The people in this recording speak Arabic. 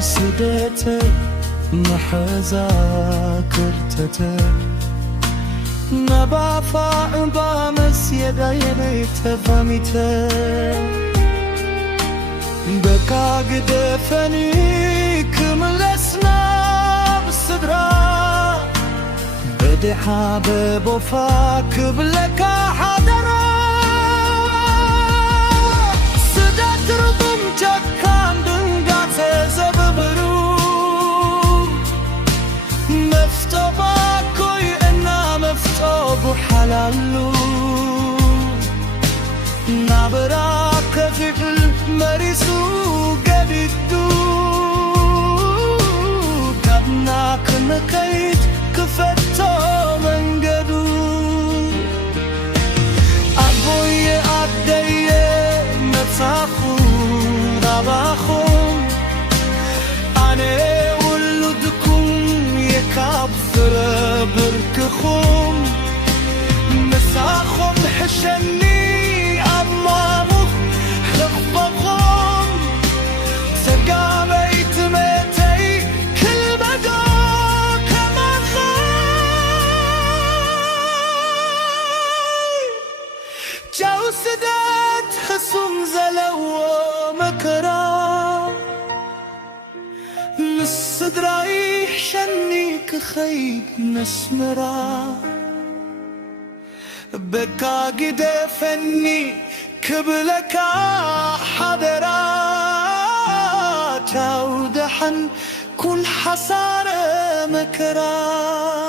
سدته محذاكرتته نبافع بامس يدي تفهمته بكا قدفني كملسنا بالصدرا بدي حابب وفاك بلكا حضرا سدت رضم جكان دنقات زببرو مفتو باكوي انا مفتو بحلالو نابراك في المريسو قددو قبناك نكيد كفتو منقدو أبوي أدي نتاخو راباخم أنا ولدكم يكابثر بركخم مساخم حشني سدات خصم زلو مكرا للصدرا يحشني كخيد نسمرا بكا قدفني كبلكا حضرا تودحن كل حصار مكرا